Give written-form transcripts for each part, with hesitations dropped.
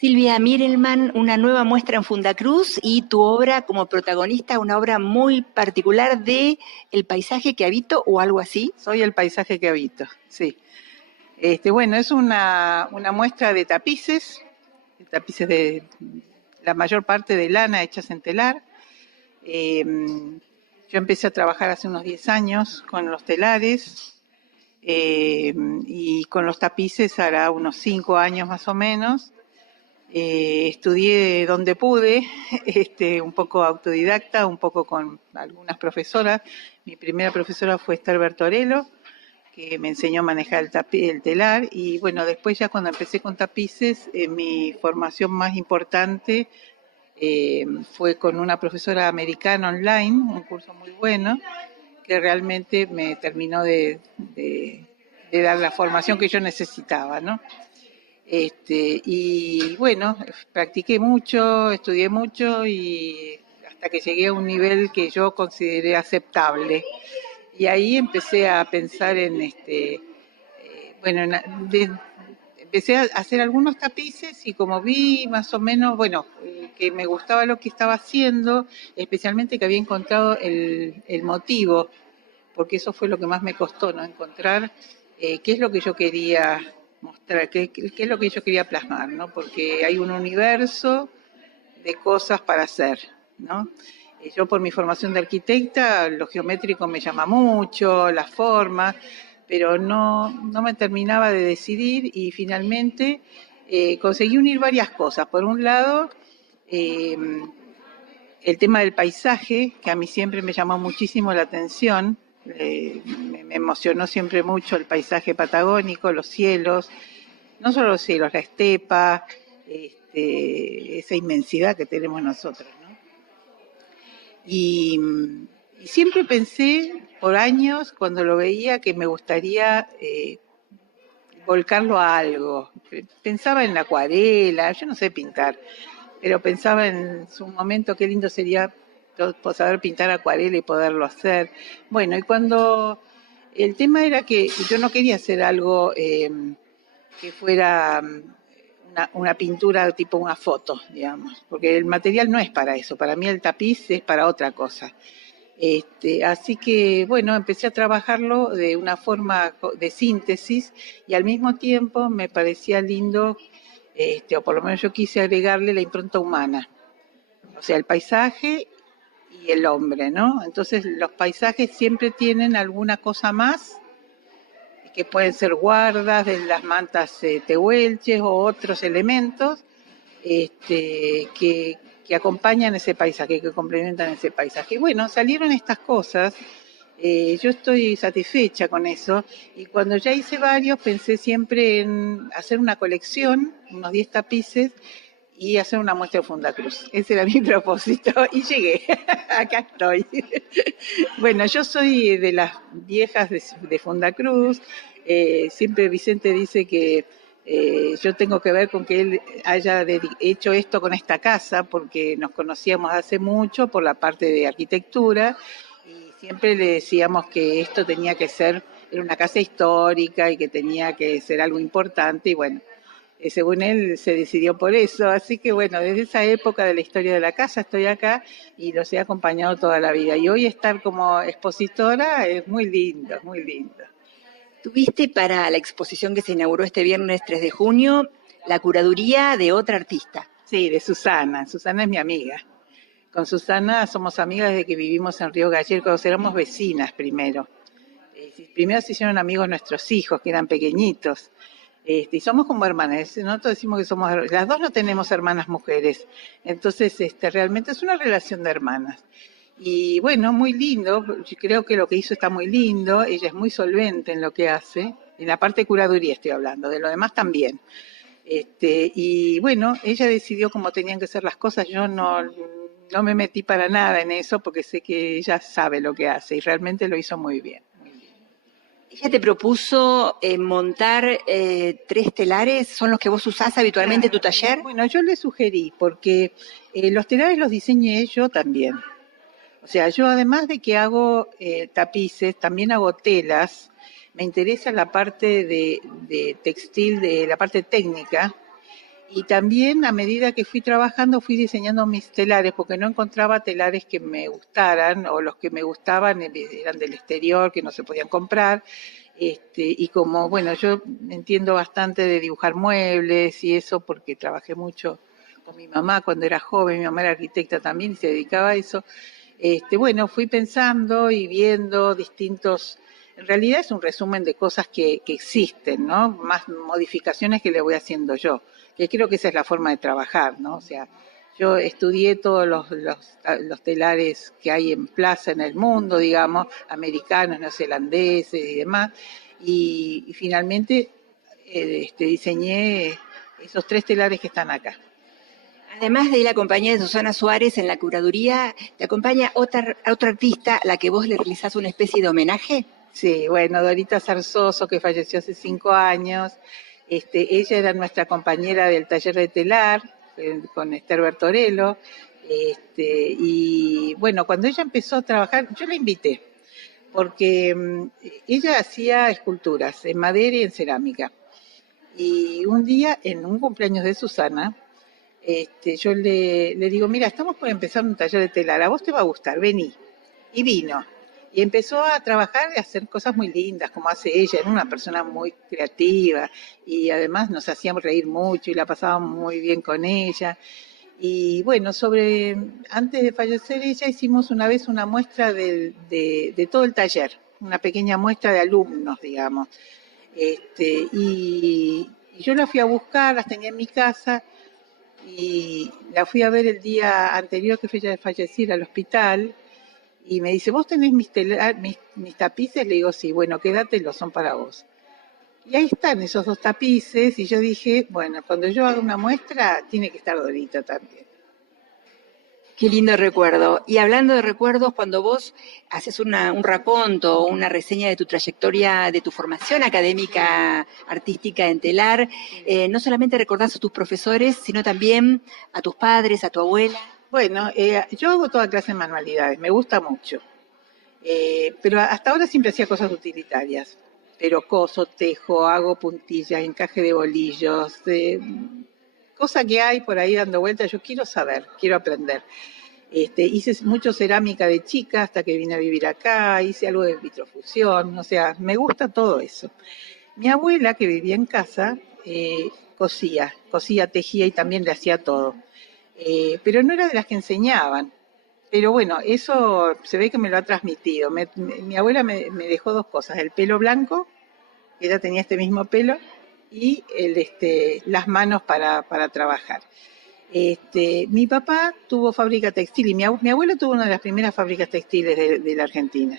Silvia Mirelman, una nueva muestra en Fundacruz y tu obra como protagonista, una obra muy particular de El paisaje que habito o algo así. Soy el paisaje que habito, sí. Bueno, es una muestra de tapices de la mayor parte de lana hechas en telar. Yo empecé a trabajar hace unos 10 años con los telares y con los tapices hará unos 5 años más o menos. Estudié donde pude, un poco autodidacta, un poco con algunas profesoras. Mi primera profesora fue Esther Bertorello, que me enseñó a manejar el telar, y bueno, después ya cuando empecé con tapices, mi formación más importante fue con una profesora americana online, un curso muy bueno, que realmente me terminó de dar la formación que yo necesitaba, ¿no? Y bueno, practiqué mucho, estudié mucho y hasta que llegué a un nivel que yo consideré aceptable. Y ahí empecé a pensar empecé a hacer algunos tapices y como vi más o menos, que me gustaba lo que estaba haciendo, especialmente que había encontrado el motivo, porque eso fue lo que más me costó, ¿no? Encontrar qué es lo que yo quería mostrar, qué es lo que yo quería plasmar, ¿no? Porque hay un universo de cosas para hacer, ¿no? Yo por mi formación de arquitecta, lo geométrico me llama mucho, las formas, pero no me terminaba de decidir y finalmente conseguí unir varias cosas. Por un lado, el tema del paisaje, que a mí siempre me llamó muchísimo la atención, me emocionó siempre mucho el paisaje patagónico, los cielos, no solo los cielos, la estepa, esa inmensidad que tenemos nosotros, ¿no? Y siempre pensé por años, cuando lo veía, que me gustaría volcarlo a algo. Pensaba en la acuarela, yo no sé pintar, pero pensaba en su momento qué lindo sería saber pintar acuarela y poderlo hacer. Bueno, y cuando el tema era que yo no quería hacer algo que fuera una pintura tipo una foto, digamos, porque el material no es para eso, para mí el tapiz es para otra cosa. Así que, bueno, empecé a trabajarlo de una forma de síntesis y al mismo tiempo me parecía lindo, o por lo menos yo quise agregarle la impronta humana, o sea, el paisaje y el hombre, ¿no? Entonces los paisajes siempre tienen alguna cosa más, que pueden ser guardas de las mantas tehuelches o otros elementos que acompañan ese paisaje, que complementan ese paisaje. Y bueno, salieron estas cosas, yo estoy satisfecha con eso, y cuando ya hice varios pensé siempre en hacer una colección, unos 10 tapices, y hacer una muestra de Fundacruz. Ese era mi propósito y llegué, acá estoy. Bueno, yo soy de las viejas de Fundacruz, siempre Vicente dice que yo tengo que ver con que él haya hecho esto con esta casa, porque nos conocíamos hace mucho por la parte de arquitectura y siempre le decíamos que esto tenía que ser, era una casa histórica y que tenía que ser algo importante y bueno, según él se decidió por eso, así que bueno, desde esa época de la historia de la casa estoy acá y los he acompañado toda la vida y hoy estar como expositora es muy lindo, muy lindo. Tuviste para la exposición que se inauguró este viernes 3 de junio la curaduría de otra artista. Sí, de Susana. Susana es mi amiga. Con Susana somos amigas desde que vivimos en Río Gallegos, éramos vecinas primero. Primero se hicieron amigos nuestros hijos, que eran pequeñitos. Y somos como hermanas, nosotros decimos que somos, las dos no tenemos hermanas mujeres, entonces realmente es una relación de hermanas. Y bueno, muy lindo, yo creo que lo que hizo está muy lindo, ella es muy solvente en lo que hace, en la parte de curaduría estoy hablando, de lo demás también. Y bueno, ella decidió cómo tenían que ser las cosas, yo no me metí para nada en eso porque sé que ella sabe lo que hace y realmente lo hizo muy bien. Ella te propuso montar 3 telares, ¿son los que vos usás habitualmente en tu taller? Bueno, yo le sugerí, porque los telares los diseñé yo también. O sea, yo además de que hago tapices, también hago telas. Me interesa la parte de textil, de la parte técnica. Y también a medida que fui trabajando fui diseñando mis telares porque no encontraba telares que me gustaran o los que me gustaban eran del exterior que no se podían comprar. Y como, bueno, yo entiendo bastante de dibujar muebles y eso porque trabajé mucho con mi mamá cuando era joven, mi mamá era arquitecta también y se dedicaba a eso. Bueno, fui pensando y viendo distintos, en realidad es un resumen de cosas que existen, ¿no? Más modificaciones que le voy haciendo yo, que creo que esa es la forma de trabajar, ¿no? O sea, yo estudié todos los telares que hay en plaza en el mundo, digamos, americanos, neozelandeses y demás, y finalmente diseñé esos 3 telares que están acá. Además de la compañía de Susana Suárez en la curaduría, ¿te acompaña otra artista a la que vos le realizás una especie de homenaje? Sí, bueno, Dorita Zarzoso, que falleció hace 5 años, ella era nuestra compañera del taller de telar con Esther Bertorello, y bueno, cuando ella empezó a trabajar, yo la invité, porque ella hacía esculturas en madera y en cerámica. Y un día, en un cumpleaños de Susana, yo le digo, mira, estamos por empezar un taller de telar, a vos te va a gustar, vení. Y vino. Y empezó a trabajar y a hacer cosas muy lindas, como hace ella. Era una persona muy creativa y además nos hacíamos reír mucho y la pasábamos muy bien con ella. Y bueno, antes de fallecer ella hicimos una vez una muestra de todo el taller, una pequeña muestra de alumnos, digamos. Y yo la fui a buscar, las tenía en mi casa y la fui a ver el día anterior que ella falleciera al hospital y me dice, ¿vos tenés mis tapices? Le digo, sí, bueno, quédatelos, son para vos. Y ahí están esos 2 tapices y yo dije, bueno, cuando yo haga una muestra tiene que estar Dorita también. Qué lindo recuerdo. Y hablando de recuerdos, cuando vos haces un raconto o una reseña de tu trayectoria, de tu formación académica, artística en telar, no solamente recordás a tus profesores, sino también a tus padres, a tu abuela. Bueno, yo hago toda clase de manualidades, me gusta mucho. Pero hasta ahora siempre hacía cosas utilitarias. Pero coso, tejo, hago puntillas, encaje de bolillos, cosa que hay por ahí dando vueltas. Yo quiero saber, quiero aprender. Hice mucho cerámica de chica hasta que vine a vivir acá, hice algo de vitrofusión, o sea, me gusta todo eso. Mi abuela, que vivía en casa, cosía, tejía y también le hacía todo. Pero no era de las que enseñaban. Pero bueno, eso se ve que me lo ha transmitido. Mi abuela me dejó 2 cosas, el pelo blanco, que ella tenía este mismo pelo, y las manos para trabajar. Mi papá tuvo fábrica textil y mi abuelo tuvo una de las primeras fábricas textiles de la Argentina.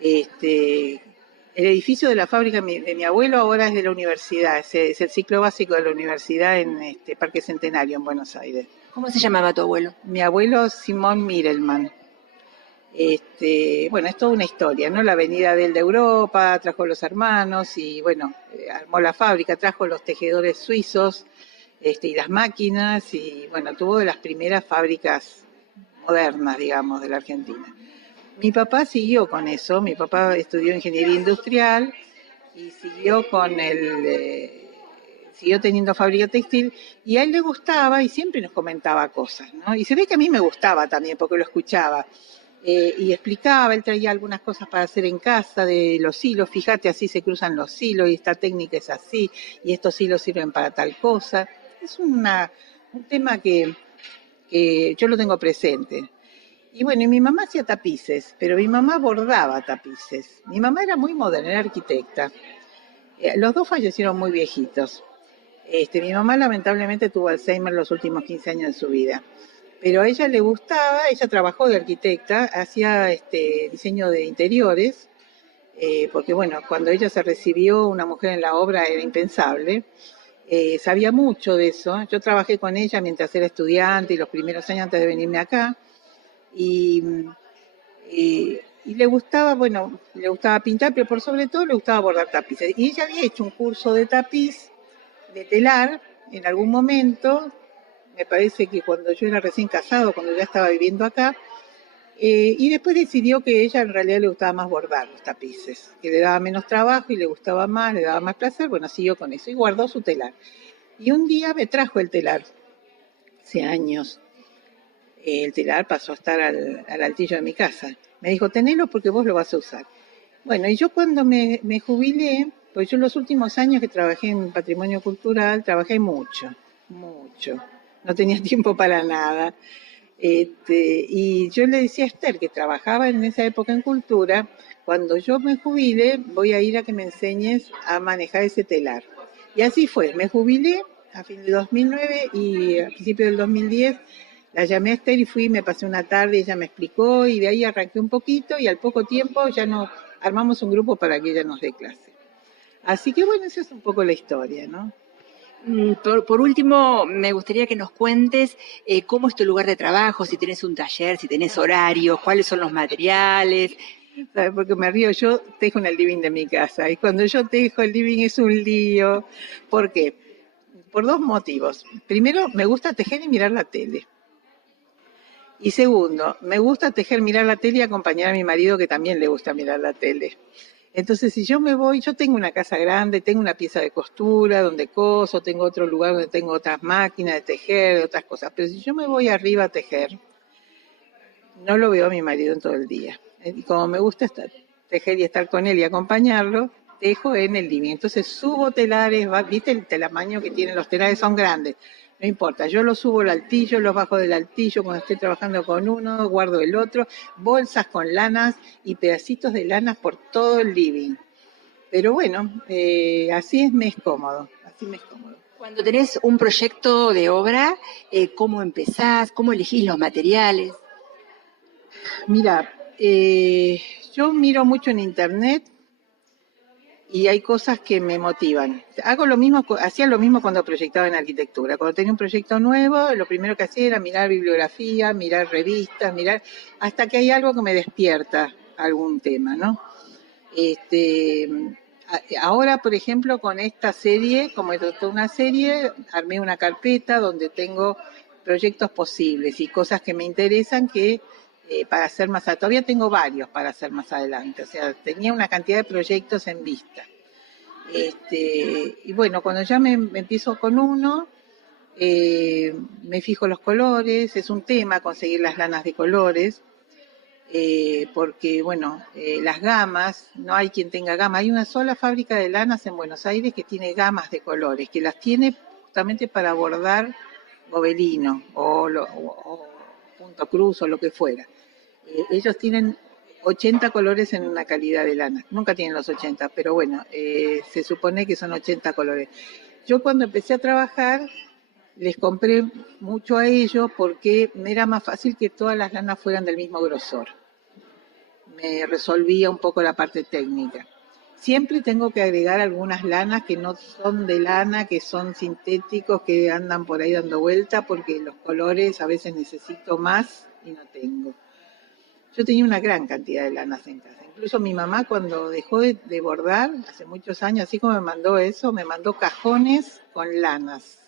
El edificio de la fábrica de mi abuelo ahora es de la universidad, es el ciclo básico de la universidad en Parque Centenario en Buenos Aires. ¿Cómo se llamaba tu abuelo? Mi abuelo Simón Mirelman. Bueno, es toda una historia, ¿no? La venida de él de Europa, trajo los hermanos y bueno, armó la fábrica, trajo los tejedores suizos y las máquinas y bueno, tuvo de las primeras fábricas modernas, digamos, de la Argentina. Mi papá siguió con eso, mi papá estudió ingeniería industrial y siguió siguió teniendo fábrica textil y a él le gustaba y siempre nos comentaba cosas, ¿no? Y se ve que a mí me gustaba también porque lo escuchaba. Y explicaba, él traía algunas cosas para hacer en casa de los hilos, fíjate, así se cruzan los hilos y esta técnica es así y estos hilos sirven para tal cosa. Es un tema que yo lo tengo presente. Y bueno, y mi mamá hacía tapices, pero mi mamá bordaba tapices. Mi mamá era muy moderna, era arquitecta. Los 2 fallecieron muy viejitos. Mi mamá lamentablemente tuvo Alzheimer los últimos 15 años de su vida. Pero a ella le gustaba, ella trabajó de arquitecta, hacía diseño de interiores, porque bueno, cuando ella se recibió, una mujer en la obra era impensable. Sabía mucho de eso. Yo trabajé con ella mientras era estudiante y los primeros años antes de venirme acá. Y, y le gustaba, bueno, le gustaba pintar, pero por sobre todo le gustaba bordar tapices. Y ella había hecho un curso de tapiz, de telar, en algún momento, me parece que cuando yo era recién casado, cuando ya estaba viviendo acá, y después decidió que ella en realidad le gustaba más bordar los tapices, que le daba menos trabajo y le gustaba más, le daba más placer, bueno, siguió con eso y guardó su telar. Y un día me trajo el telar, hace años. El telar pasó a estar al altillo de mi casa. Me dijo, tenelo porque vos lo vas a usar. Bueno, y yo cuando me jubilé, pues yo los últimos años que trabajé en patrimonio cultural, trabajé mucho, mucho. No tenía tiempo para nada. Y yo le decía a Esther, que trabajaba en esa época en cultura, cuando yo me jubile, voy a ir a que me enseñes a manejar ese telar. Y así fue, me jubilé a fin de 2009 y a principio del 2010 la llamé a Esther y fui, me pasé una tarde, ella me explicó y de ahí arranqué un poquito y al poco tiempo ya nos armamos un grupo para que ella nos dé clase. Así que bueno, esa es un poco la historia, ¿no? Por último, me gustaría que nos cuentes cómo es tu lugar de trabajo, si tenés un taller, si tenés horarios, cuáles son los materiales. ¿Sabes? Porque me río, yo tejo en el living de mi casa y cuando yo tejo el living es un lío. ¿Por qué? Por dos motivos. Primero, me gusta tejer y mirar la tele. Y segundo, me gusta tejer, mirar la tele y acompañar a mi marido que también le gusta mirar la tele. Entonces, si yo me voy, yo tengo una casa grande, tengo una pieza de costura donde coso, tengo otro lugar donde tengo otras máquinas de tejer, otras cosas. Pero si yo me voy arriba a tejer, no lo veo a mi marido en todo el día. Y como me gusta tejer y estar con él y acompañarlo, tejo en el living. Entonces subo telares, viste el tamaño que tienen los telares, son grandes. No importa, yo los subo al altillo, los bajo del altillo cuando estoy trabajando con uno, guardo el otro, bolsas con lanas y pedacitos de lanas por todo el living. Pero bueno, así me es cómodo, así me es cómodo. Cuando tenés un proyecto de obra, ¿cómo empezás? ¿Cómo elegís los materiales? Mira, yo miro mucho en internet y hay cosas que me motivan. Hacía lo mismo cuando proyectaba en arquitectura. Cuando tenía un proyecto nuevo, lo primero que hacía era mirar bibliografía, mirar revistas, hasta que hay algo que me despierta algún tema, ¿no? Ahora, por ejemplo, con esta serie, como he tratado una serie, armé una carpeta donde tengo proyectos posibles y cosas que me interesan para hacer más adelante. Todavía tengo varios para hacer más adelante. O sea, tenía una cantidad de proyectos en vista. Y bueno, cuando ya me empiezo con uno, me fijo los colores. Es un tema conseguir las lanas de colores. Porque, bueno, las gamas, no hay quien tenga gama. Hay una sola fábrica de lanas en Buenos Aires que tiene gamas de colores, que las tiene justamente para bordar gobelino o punto cruz o lo que fuera. Ellos tienen 80 colores en una calidad de lana. Nunca tienen los 80, pero bueno, se supone que son 80 colores. Yo cuando empecé a trabajar les compré mucho a ellos porque me era más fácil que todas las lanas fueran del mismo grosor. Me resolvía un poco la parte técnica. Siempre tengo que agregar algunas lanas que no son de lana, que son sintéticos, que andan por ahí dando vuelta, porque los colores a veces necesito más y no tengo. Yo tenía una gran cantidad de lanas en casa. Incluso mi mamá cuando dejó de bordar, hace muchos años, así como me mandó eso, me mandó cajones con lanas.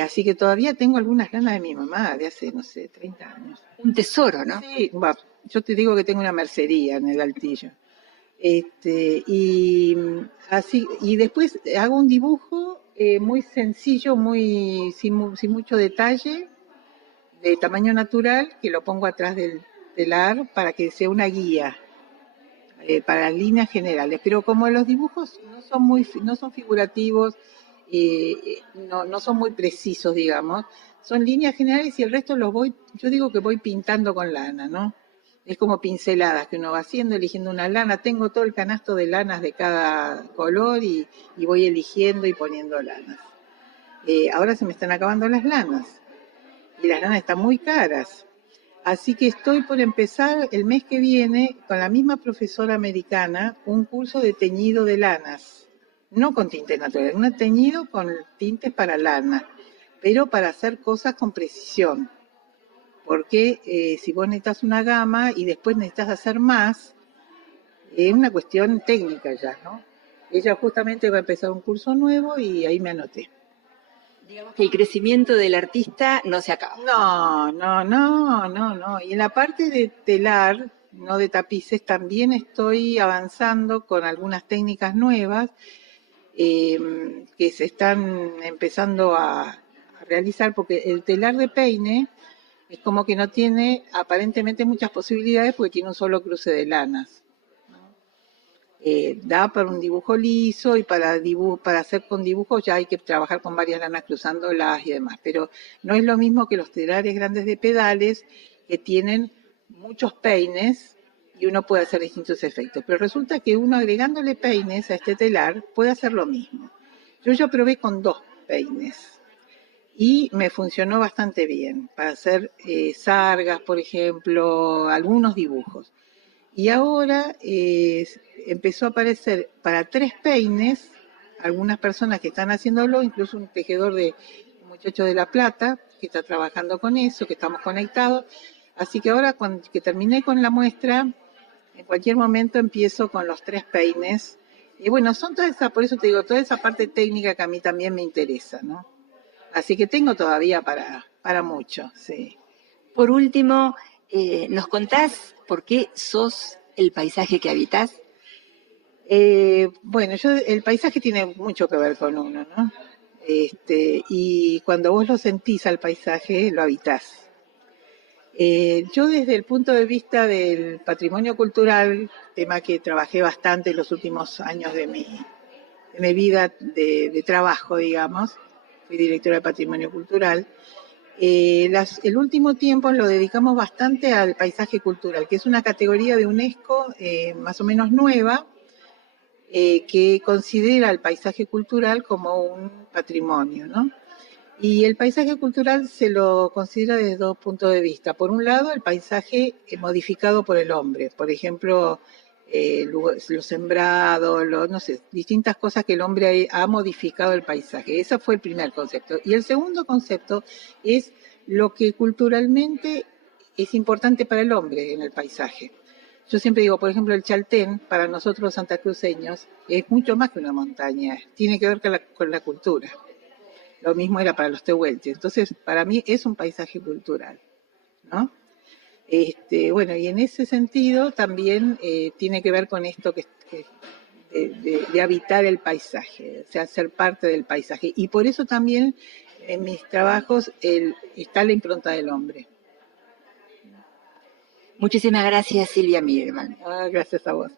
Así que todavía tengo algunas lanas de mi mamá de hace, no sé, 30 años. Un tesoro, ¿no? Sí, bueno, yo te digo que tengo una mercería en el altillo. Y después hago un dibujo muy sencillo, sin mucho detalle, de tamaño natural, que lo pongo atrás del telar para que sea una guía para las líneas generales. Pero como los dibujos no son figurativos, no son muy precisos, digamos, son líneas generales y el resto yo digo que voy pintando con lana, ¿no? Es como pinceladas que uno va haciendo, eligiendo una lana. Tengo todo el canasto de lanas de cada color y voy eligiendo y poniendo lanas. Ahora se me están acabando las lanas y las lanas están muy caras. Así que estoy por empezar el mes que viene con la misma profesora americana un curso de teñido de lanas. No con tinte natural, un teñido con tintes para lana, pero para hacer cosas con precisión. Porque si vos necesitas una gama y después necesitas hacer más, es una cuestión técnica ya, ¿no? Ella justamente va a empezar un curso nuevo y ahí me anoté. Digamos que el crecimiento del artista no se acaba. No. Y en la parte de telar, no de tapices, también estoy avanzando con algunas técnicas nuevas. que se están empezando a realizar, porque el telar de peine es como que no tiene aparentemente muchas posibilidades porque tiene un solo cruce de lanas. Da para un dibujo liso y para hacer con dibujos ya hay que trabajar con varias lanas cruzándolas y demás, pero no es lo mismo que los telares grandes de pedales que tienen muchos peines y uno puede hacer distintos efectos, pero resulta que uno agregándole peines a este telar puede hacer lo mismo. Yo probé con 2 peines y me funcionó bastante bien para hacer sargas, por ejemplo, algunos dibujos. Y ahora empezó a aparecer para 3 peines, algunas personas que están haciéndolo, incluso un tejedor un muchacho de La Plata, que está trabajando con eso, que estamos conectados. Así que ahora, cuando que terminé con la muestra, en cualquier momento empiezo con los 3 peines. Y bueno, son toda esa, por eso te digo, toda esa parte técnica que a mí también me interesa, ¿no? Así que tengo todavía para mucho, sí. Por último, ¿nos contás por qué sos el paisaje que habitás? Bueno, el paisaje tiene mucho que ver con uno, ¿no? Y cuando vos lo sentís al paisaje, lo habitás. Yo desde el punto de vista del patrimonio cultural, tema que trabajé bastante en los últimos años de mi vida de trabajo, digamos, fui directora de patrimonio cultural, el último tiempo lo dedicamos bastante al paisaje cultural, que es una categoría de UNESCO más o menos nueva, que considera el paisaje cultural como un patrimonio, ¿no? Y el paisaje cultural se lo considera desde 2 puntos de vista. Por un lado, el paisaje modificado por el hombre, por ejemplo, los sembrados, no sé, distintas cosas que el hombre ha modificado el paisaje. Ese fue el primer concepto. Y el segundo concepto es lo que culturalmente es importante para el hombre en el paisaje. Yo siempre digo, por ejemplo, el Chaltén, para nosotros los santacruceños, es mucho más que una montaña, tiene que ver con la cultura. Lo mismo era para los tehuelches. Entonces, para mí es un paisaje cultural, ¿no? Bueno, y en ese sentido también tiene que ver con esto de habitar el paisaje, o sea, ser parte del paisaje. Y por eso también en mis trabajos está la impronta del hombre. Muchísimas gracias, Silvia Mirman. Gracias a vos.